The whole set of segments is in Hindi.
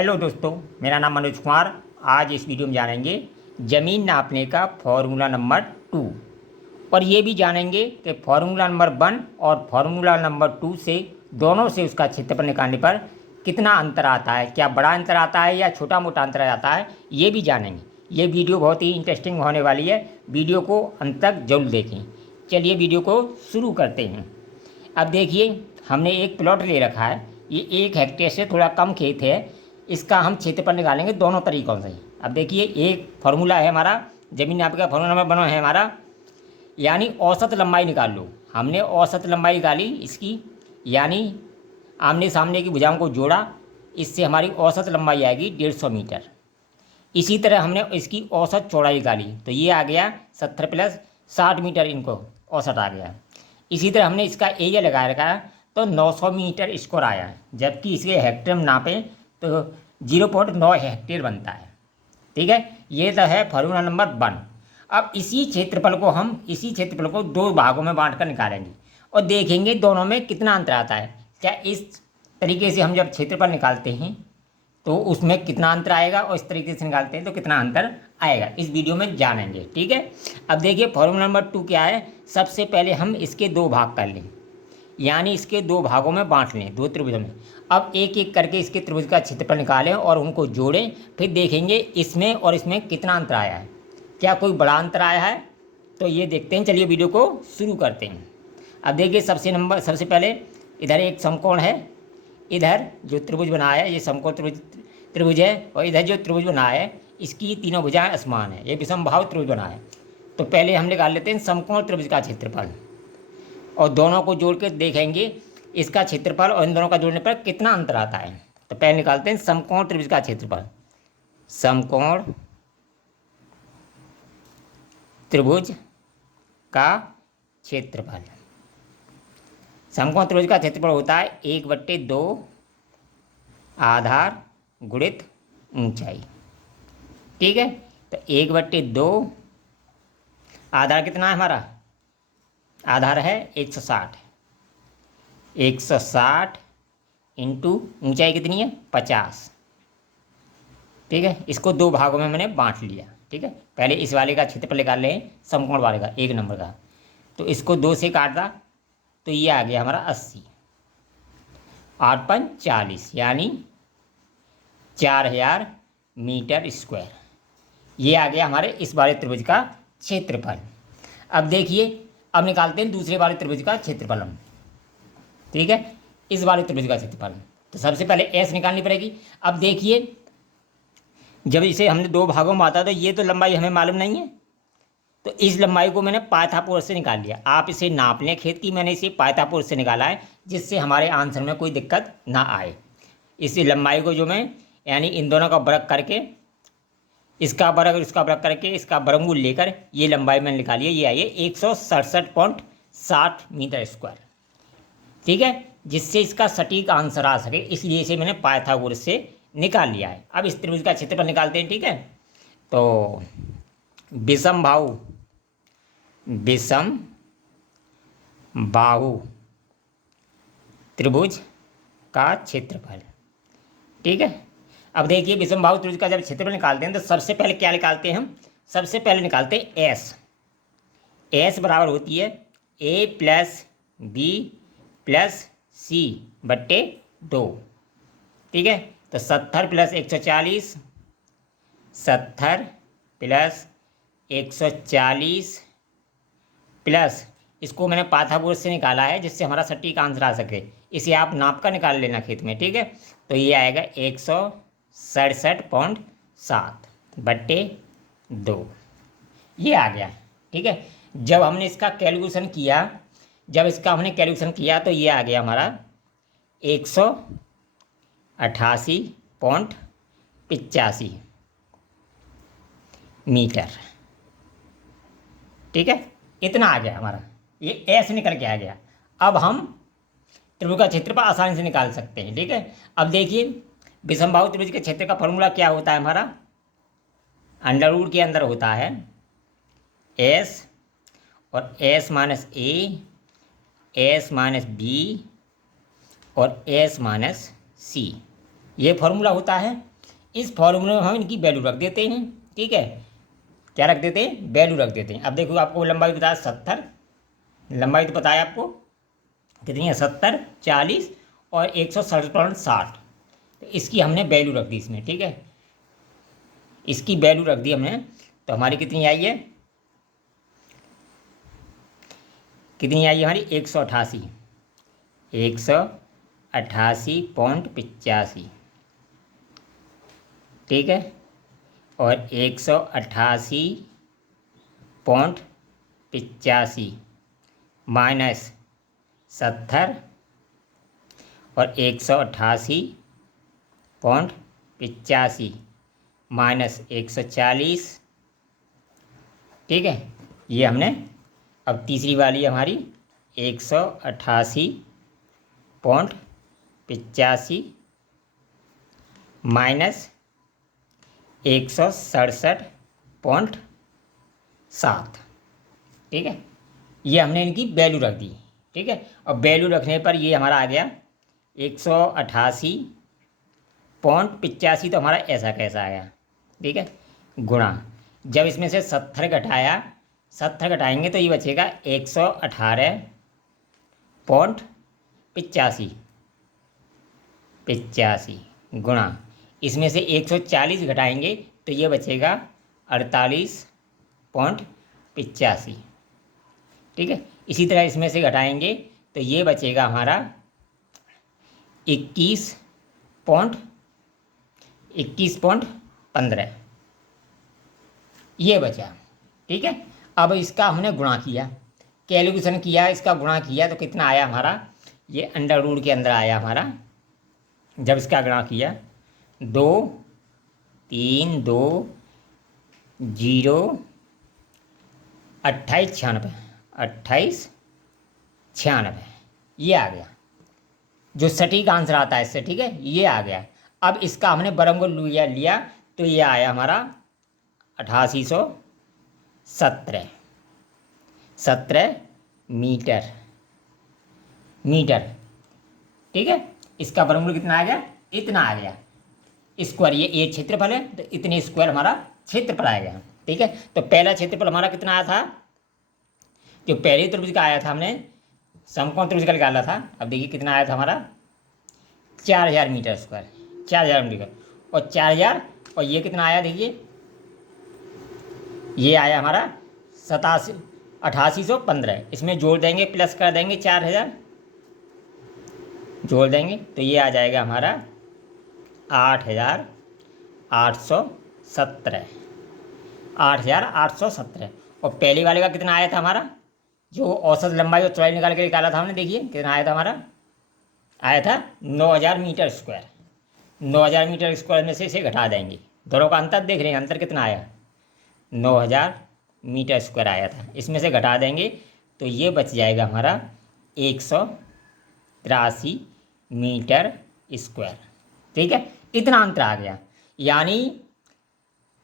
हेलो दोस्तों, मेरा नाम मनोज कुमार। आज इस वीडियो में जानेंगे ज़मीन नापने का फॉर्मूला नंबर 2 और ये भी जानेंगे कि फॉर्मूला नंबर 1 और फॉर्मूला नंबर 2 से दोनों से उसका क्षेत्रफल निकालने पर कितना अंतर आता है, क्या बड़ा अंतर आता है या छोटा मोटा अंतर आता है, ये भी जानेंगे। ये वीडियो बहुत ही इंटरेस्टिंग होने वाली है, वीडियो को अंत तक जरूर देखें। चलिए वीडियो को शुरू करते हैं। अब देखिए, हमने एक प्लॉट ले रखा है। ये 1 हेक्टेयर से थोड़ा कम खेत है। इसका हम क्षेत्रफल निकालेंगे दोनों तरीकों से। अब देखिए, एक फार्मूला है हमारा, ज़मीन नाप का फार्मूला नंबर बना है हमारा, यानी औसत लंबाई निकाल लो। हमने औसत लंबाई निकाली इसकी, यानी आमने सामने की भुजाओं को जोड़ा, इससे हमारी औसत लंबाई आएगी 150 मीटर। इसी तरह हमने इसकी औसत चौड़ाई निकाली, तो ये आ गया 70 प्लस 60 मीटर, इनको औसत आ गया। इसी तरह हमने इसका एरिया लगा रखा है, तो 900 मीटर स्क्वायर आया है, जबकि इसके हेक्टेयर में नापें तो 0.9 हेक्टेयर बनता है। ठीक है, ये तो है फार्मूला नंबर 1। अब इसी क्षेत्रफल को 2 भागों में बांट कर निकालेंगे और देखेंगे दोनों में कितना अंतर आता है। क्या इस तरीके से हम जब क्षेत्रफल निकालते हैं तो उसमें कितना अंतर आएगा और इस तरीके से निकालते हैं तो कितना अंतर आएगा, इस वीडियो में जानेंगे। ठीक है, अब देखिए फार्मूला नंबर 2 क्या है। सबसे पहले हम इसके 2 भाग कर लें, यानी इसके 2 भागों में बांट लें, 2 त्रिभुजों में। अब एक एक करके इसके त्रिभुज का क्षेत्रफल निकालें और उनको जोड़ें, फिर देखेंगे इसमें और इसमें कितना अंतर आया है, क्या कोई बड़ा अंतर आया है, तो ये देखते हैं। चलिए वीडियो को शुरू करते हैं। अब देखिए, सबसे पहले इधर एक समकोण है, इधर जो त्रिभुज बनाया है ये समकोण त्रिभुज है, और इधर जो त्रिभुज बनाया है इसकी तीनों भुजाएं समान है, ये विषमबाहु त्रिभुज बना है। तो पहले हम निकाल लेते हैं समकोण त्रिभुज का क्षेत्रफल और दोनों को जोड़ कर देखेंगे इसका क्षेत्रफल और इन दोनों का जोड़ने पर कितना अंतर आता है। तो पहले निकालते हैं समकोण त्रिभुज का क्षेत्रफल। समकोण त्रिभुज का क्षेत्रफल, समकोण त्रिभुज का क्षेत्रफल होता है 1/2 आधार गुणित ऊंचाई। ठीक है, तो 1/2 आधार कितना है हमारा, आधार है 160 इंटू ऊंचाई कितनी है 50। ठीक है, इसको 2 भागों में मैंने बांट लिया। ठीक है, पहले इस वाले का क्षेत्रफल निकाल लें, समकोण वाले का 1 नंबर का। तो इसको 2 से काटा तो ये आ गया हमारा 80, 8×5 40, यानी 4000 मीटर स्क्वायर। ये आ गया हमारे इस वाले त्रिभुज का क्षेत्रफल। अब देखिए, अब निकालते हैं दूसरे वाले त्रिभुज का क्षेत्रफल हम। ठीक है, इस वाले त्रिभुज का क्षेत्रफल, तो सबसे पहले एस निकालनी पड़ेगी। अब देखिए, जब इसे हमने 2 भागों में बांटा तो ये तो लंबाई हमें मालूम नहीं है, तो इस लंबाई को मैंने पाइथागोरस से निकाल लिया। आप इसे नाप लें खेत की, मैंने इसे पाइथागोरस से निकाला है, जिससे हमारे आंसर में कोई दिक्कत ना आए। इस लंबाई को जो मैं, यानी इन दोनों का वर्ग करके, इसका वर्ग और इसका वर्ग करके, इसका वर्गमूल लेकर ये लंबाई मैंने निकाली है। ये आई है 167.60 मीटर स्क्वायर। ठीक है, जिससे इसका सटीक आंसर आ सके, इसलिए इसे मैंने पाइथागोरस से निकाल लिया है। अब इस त्रिभुज का क्षेत्रफल निकालते हैं। ठीक है, तो विषमबाहु त्रिभुज का क्षेत्रफल। ठीक है, अब देखिए, विषमबाहु त्रिभुज का जब क्षेत्रफल निकालते हैं तो सबसे पहले क्या निकालते हैं हम, सबसे पहले निकालते हैं एस बराबर होती है a+b+c/2। ठीक है, तो 70 + 140, 70 + 140 प्लस, इसको मैंने पाइथागोरस से निकाला है जिससे हमारा सटीक आंसर आ सके। इसे आप नाप कर निकाल लेना खेत में। ठीक है, तो ये आएगा 167.7/2, ये आ गया। ठीक है, जब हमने इसका कैलकुलेशन किया तो ये आ गया हमारा 188.85 मीटर। ठीक है, इतना आ गया हमारा, ये एस निकल के आ गया। अब हम त्रिभुज का क्षेत्रफल आसानी से निकाल सकते हैं। ठीक है, अब देखिए, विषमबाहु त्रिभुज के क्षेत्र का फॉर्मूला क्या होता है हमारा, अंडर के अंदर होता है एस और एस माइनस ए, एस माइनस बी और एस माइनस सी, ये फॉर्मूला होता है। इस फॉर्मूले में हम इनकी वैल्यू रख देते हैं। ठीक है, क्या रख देते हैं? वैल्यू रख देते हैं। अब देखो आपको लंबाई बताया 70, लंबाई तो बताया आपको कितनी है? 70, 40 और 167.60। तो इसकी हमने वैल्यू रख दी इसमें। ठीक है, इसकी वैल्यू रख दी हमने, तो हमारी कितनी आई है? कितनी आई है हमारी? 188, 188.85। ठीक है, और 188.85 माइनस 70 और 188.85 माइनस 140। ठीक है, ये हमने, अब तीसरी वाली हमारी 188.85 माइनस 167.7। ठीक है, ये हमने इनकी वैल्यू रख दी। ठीक है, और वैल्यू रखने पर ये हमारा आ गया 188.85। तो हमारा ऐसा कैसा आया? ठीक है, गुणा, जब इसमें से 70 घटाया, 70 घटाएंगे तो ये बचेगा 118.85 गुणा, इसमें से 140 घटाएंगे तो ये बचेगा 48.85। ठीक है, इसी तरह इसमें से घटाएंगे तो ये बचेगा हमारा 21.15 ये बचा। ठीक है, अब इसका हमने गुणा किया, कैलकुलेशन किया, इसका गुणा किया तो कितना आया हमारा? ये अंडर रूट के अंदर आया हमारा। जब इसका गुणा किया 2 3 2 0 28 96 ये आ गया, जो सटीक आंसर आता है इससे। ठीक है, ये आ गया। अब इसका हमने वर्गमूल लिया तो ये आया हमारा 8817 मीटर। ठीक है, इसका वर्गमूल कितना आ गया? इतना आ गया स्क्वायर। ये क्षेत्रफल है तो इतने स्क्वायर हमारा क्षेत्रफल आएगा। ठीक है, तो पहला क्षेत्रफल हमारा कितना आया था? जो पहली त्रिभुज का आया था, हमने समकोण त्रिभुज का निकाला था। अब देखिए कितना आया था हमारा? 4000 मीटर स्क्वायर, 4000 मीटर। और 4000 और ये कितना आया? देखिए ये आया हमारा 8815। इसमें जोड़ देंगे, प्लस कर देंगे 4000, जोड़ देंगे तो ये आ जाएगा हमारा 8817। 8817। और पहले वाले का कितना आया था हमारा? जो औसत लंबाई और चौड़ाई निकाल के निकाला था हमने, देखिए कितना आया था हमारा? आया था 9000 मीटर स्क्वायर। 9000 मीटर स्क्वायर में से इसे घटा देंगे, दोनों का अंतर देख रहे हैं, अंतर कितना आया? 9000 मीटर स्क्वायर आया था। इसमें से घटा देंगे तो ये बच जाएगा हमारा 183 मीटर स्क्वायर। ठीक है, इतना अंतर आ गया। यानी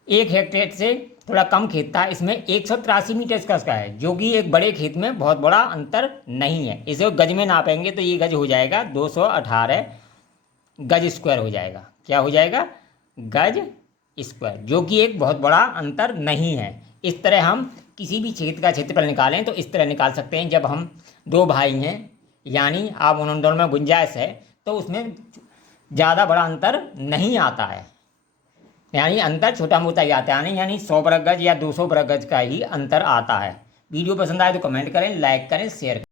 1 हेक्टेयर से थोड़ा कम खेत था, इसमें 183 मीटर स्क्वायर का है, जो कि एक बड़े खेत में बहुत बड़ा अंतर नहीं है। इसे गज में नापेंगे तो ये गज हो जाएगा 218 गज स्क्वायर हो जाएगा। क्या हो जाएगा? गज स्क्वायर, जो कि एक बहुत बड़ा अंतर नहीं है। इस तरह हम किसी भी क्षेत्र का क्षेत्रफल निकालें तो इस तरह निकाल सकते हैं। जब हम दो भाई हैं, यानी आप उन दोनों में गुंजाइश है, तो उसमें ज़्यादा बड़ा अंतर नहीं आता है, यानी अंतर छोटा मोटा ही आता है, यानी 100 वर्ग गज या 200 वर्ग गज का ही अंतर आता है। वीडियो पसंद आए तो कमेंट करें, लाइक करें, शेयर करें।